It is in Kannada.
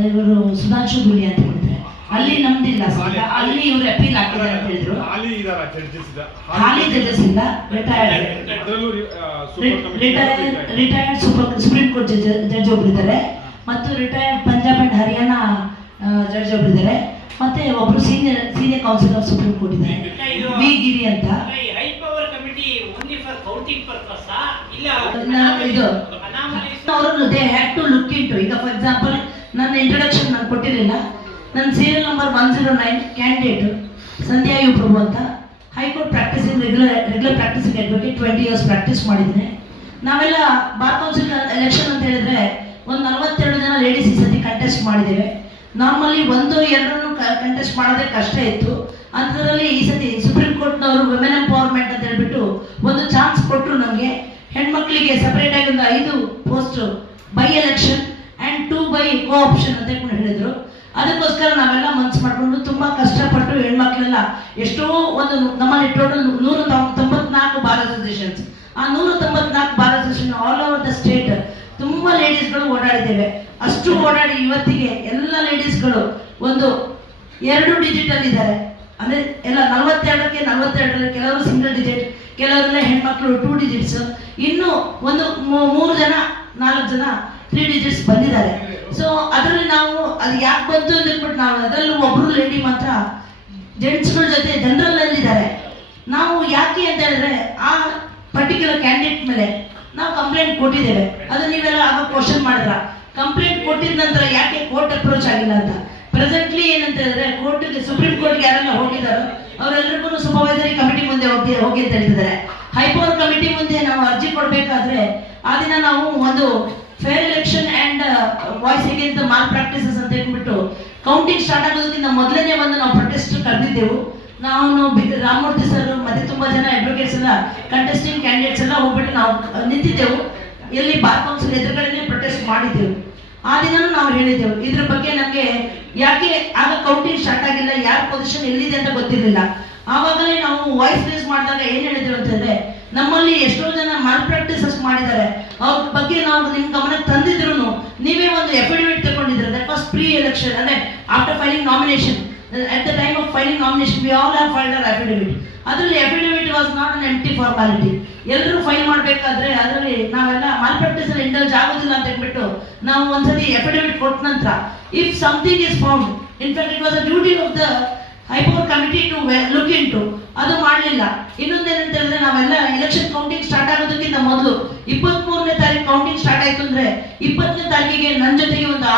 ಇವರು ಸುಧಾಂಶು ಗುಳಿ ಅಂತ ಹೇಳಿದ್ರೆ ಅಲ್ಲಿ ನಮ್ದಿಲ್ಲ ಸರ್, ಅಲ್ಲಿ ಇವರು ಅಪೀಲ್ ಹಾಕಿದ್ದಾರೆ ಅಂತ ಹೇಳಿದ್ರು. ಹಾಲಿ ಜಡ್ಜಸ್ ಇಲ್ಲ, ರಿಟೈರ್ಡ್ ಸುಪ್ರೀಂ ಕೋರ್ಟ್ ಜಡ್ಜ್ ಒಬ್ಬರಿದ್ದಾರೆ, ಮತ್ತು retired Punjab and Haryana judge ಒಬ್ಬರಿದ್ದಾರೆ, ಮತ್ತೆ ಒಬ್ರು senior counsel of Supreme Court ಇದ್ದಾರೆ, ವಿ ಗಿರಿ ಅಂತ. ಇದು ಅವರು they had to look into. ಈಗ ಫಾರ್ ಎಕ್ಸಾಂಪಲ್ ನನ್ನ ಇಂಟ್ರೊಡಕ್ಷನ್ ನಾನು ಕೊಟ್ಟಿರಲಿಲ್ಲ. ನನ್ನ serial number 109 candidate Sandhya U Prabhu ಅಂತ, high court practising regular practising advocate, 20 years practice ಮಾಡಿದ್ದೀನಿ. ನಾವೆಲ್ಲ ಬಾರ್ ಕೌನ್ಸಿಲ್ ಎಲೆಕ್ಷನ್ ಅಂತ ಹೇಳಿದ್ರೆ ಒಂದು 42 ಜನ ಲೇಡೀಸ್ ಈ ಸತಿ ಕಂಟೆಸ್ಟ್ ಮಾಡಿದ್ದೇವೆ. ನಾರ್ಮಲಿ 1-2 ಕಂಟೆಸ್ಟ್ ಮಾಡೋದೇ ಕಷ್ಟ ಇತ್ತು. ಅಂಥದ್ರಲ್ಲಿ ಈ ಸತಿ ಸುಪ್ರೀಂ ಕೋರ್ಟ್ನವರು ವುಮೆನ್ ಎಂಪವರ್ಮೆಂಟ್ ಅಂತ ಹೇಳ್ಬಿಟ್ಟು ಒಂದು ಚಾನ್ಸ್ ಕೊಟ್ಟರು ನಮಗೆ. ಹೆಣ್ಮಕ್ಳಿಗೆ ಸಪರೇಟ್ ಆಗಿ ಒಂದು 5 post by election and 2 by ಕೋ-ಆಪ್ಷನ್ ಅಂತ ಹೇಳಿದ್ರು. ಅದಕ್ಕೋಸ್ಕರ ನಾವೆಲ್ಲ ಮನ್ಸು ಮಾಡಿಕೊಂಡು ತುಂಬ ಕಷ್ಟಪಟ್ಟು ಹೆಣ್ಮಕ್ಳೆಲ್ಲ ಎಷ್ಟೋ ಒಂದು ನಮ್ಮಲ್ಲಿ ಟೋಟಲ್ 194 ಬಾರ್ ಅಸೋಸಿಯೇಷನ್ಸ್, ಆ 194 bar association all over the state ತುಂಬ ಲೇಡೀಸ್ಗಳು ಓಡಾಡಿದ್ದೇವೆ. ಅಷ್ಟು ಓಡಾಡಿ ಇವತ್ತಿಗೆ ಎಲ್ಲ ಲೇಡೀಸ್ಗಳು ಒಂದು 2 ಡಿಜಿಟಲ್ ಇದ್ದಾರೆ. ಅಂದರೆ ಎಲ್ಲ 42 ಕೆಲವರು ಸಿಂಗಲ್ ಡಿಜಿಟ್, ಕೆಲವರೆಲ್ಲ ಹೆಣ್ಮಕ್ಳು 2 digits, ಇನ್ನು ಒಂದು 3 ಜನ 4 ಜನ 3 digits ಬಂದಿದ್ದಾರೆ. ಸೊ ಅದರಲ್ಲಿ ನಾವು ಅದು ಯಾಕೆ ಬಂತು ಅಂದ್ಬಿಟ್ಟು ನಾವು ಅದರಲ್ಲೂ ಒಬ್ರು ಲೇಡಿ ಮಾತ್ರ ಜೆಂಟ್ಸ್ಗಳ ಜೊತೆ ಜನರಲ್ ಅಲ್ಲಿ ಇದ್ದಾರೆ. ನಾವು ಯಾಕೆ ಅಂತ ಹೇಳಿದ್ರೆ ಆ ಪರ್ಟಿಕ್ಯುಲರ್ ಕ್ಯಾಂಡಿಡೇಟ್ ಮೇಲೆ ನಾವು ಕಂಪ್ಲೇಂಟ್ ಕೊಟ್ಟಿದ್ದೇವೆ. ಅದು ನೀವೆಲ್ಲ ಆಗ ಕ್ವಶನ್ ಮಾಡಿದ್ರ, ಕಂಪ್ಲೇಂಟ್ ಕೊಟ್ಟಿದ ನಂತರ ಯಾಕೆ ಕೋರ್ಟ್ ಅಪ್ರೋಚ್ ಆಗಿಲ್ಲ ಅಂತ. ಪ್ರೆಸೆಂಟ್ಲಿ ಏನಂತ ಹೇಳಿದ್ರೆ ಕೋರ್ಟ್ಗೆ, ಸುಪ್ರೀಂ ಕೋರ್ಟ್ಗೆ ಯಾರೆಲ್ಲ ಹೋಗಿದ್ದಾರೋ ಅವರೆಲ್ಲರಿಗೂ ಸೂಪರ್ವೈಸರಿ ಕಮಿಟಿ ಮುಂದೆ ಹೋಗಿ ಅಂತ ಹೇಳ್ತಿದ್ದಾರೆ. ಹೈಪವರ್ ಕಮಿಟಿ ಮುಂದೆ ನಾವು ಅರ್ಜಿ ಕೊಡಬೇಕಾದ್ರೆ ಆ ದಿನ ನಾವು ಒಂದು fair election and voice against the mall practices ಅಂತ ಹೇಳ್ಬಿಟ್ಟು ಕೌಂಟಿಂಗ್ ಸ್ಟಾರ್ಟ್ ಆಗೋದಕ್ಕಿಂತ ಮೊದಲನೇ ಒಂದು ನಾವು ಪ್ರೊಟೆಸ್ಟ್ ಕರೆದಿದ್ದೆವು. ನಾವು ರಾಮಮೂರ್ತಿ ಸರ್ ಮತ್ತೆ ತುಂಬಾ ಜನ ಅಡ್ವೊಕೇಟ್ಸ್ ಎಲ್ಲ ಕಂಟೆಸ್ಟಿಂಗ್ ಕ್ಯಾಂಡಿಡೇಟ್ಸ್ ಎಲ್ಲ ಹೋಗ್ಬಿಟ್ಟು ನಾವು ನಿಂತಿದ್ದೆವು. ಇಲ್ಲಿ ಬಾರ್ ಕೌನ್ಸಿಲ್ ಎದುರುಗಡೆನೆ ಪ್ರೊಟೆಸ್ಟ್ ಮಾಡಿದ್ದೆವು. ಆ ದಿನನೂ ನಾವು ಹೇಳಿದ್ದೆವು ಇದ್ರ ಬಗ್ಗೆ. ನಮಗೆ ಯಾಕೆ ಆಗ ಕೌಂಟಿಂಗ್ ಸ್ಟಾರ್ಟ್ ಆಗಿಲ್ಲ, ಯಾರ ಪೊಸಿಷನ್ ಎಲ್ಲಿದೆ ಅಂತ ಗೊತ್ತಿರಲಿಲ್ಲ. ಆವಾಗಲೇ ನಾವು ವಾಯ್ಸ್ ರೇಸ್ ಮಾಡಿದಾಗ ಏನ್ ಹೇಳಿದ್ದೇವೆ ಅಂತಂದ್ರೆ, ನಮ್ಮಲ್ಲಿ ಎಷ್ಟೋ ಜನ ಮಾಲ್ ಪ್ರಾಕ್ಟೀಸಸ್ ಮಾಡಿದ್ದಾರೆ, ಅವ್ರ ಬಗ್ಗೆ ನಾವು ನಿಮ್ ಗಮನಕ್ಕೆ ತಂದಿದ್ರು ನೀವೇ ಒಂದು ಎಫಿಡವಿಟ್ ತಗೊಂಡಿದ್ರೆ. ದಟ್ ವಾಸ್ ಪ್ರೀ ಎಲೆಕ್ಷನ್, ಅಂದ್ರೆ after filing nomination. At the time of filing nomination, we all have filed our affidavit. ಅದರಲ್ಲಿ affidavit was not an empty formality. ಎಲ್ಲರೂ ಫೈಲ್ ಮಾಡಬೇಕಾದ್ರೆ ಅದರಲ್ಲಿ ನಾವೆಲ್ಲ ಮಾಲ್ ಪ್ರಾಕ್ಟೀಸ್ ಅಲ್ಲಿ ಇಂಡಲ್ಜ್ ಆಗೋದಿಲ್ಲ ಅಂತ ಹೇಳ್ಬಿಟ್ಟು ನಾವು ಒಂದ್ಸತಿ affidavit ಕೊಟ್ಟ ನಂತರ if something is found, in fact it was a duty of the High Power Committee to look into, ಅದು ಮಾಡಲಿಲ್ಲ. ಇನ್ನೊಂದೇನಂತ ಹೇಳಿದ್ರೆ ನಾವೆಲ್ಲ ಎಲೆಕ್ಷನ್ ಕೌಂಟಿಂಗ್ ಸ್ಟಾರ್ಟ್ ಆಗೋದಕ್ಕಿಂತ ಮೊದಲು 23ನೇ ತಾರೀಕು ಕೌಂಟಿಂಗ್ ಸ್ಟಾರ್ಟ್ ಆಯ್ತು ಅಂದ್ರೆ 20ನೇ ತಾರೀಕಿಗೆ ನನ್ನ ಜೊತೆಗೆ ಒಂದು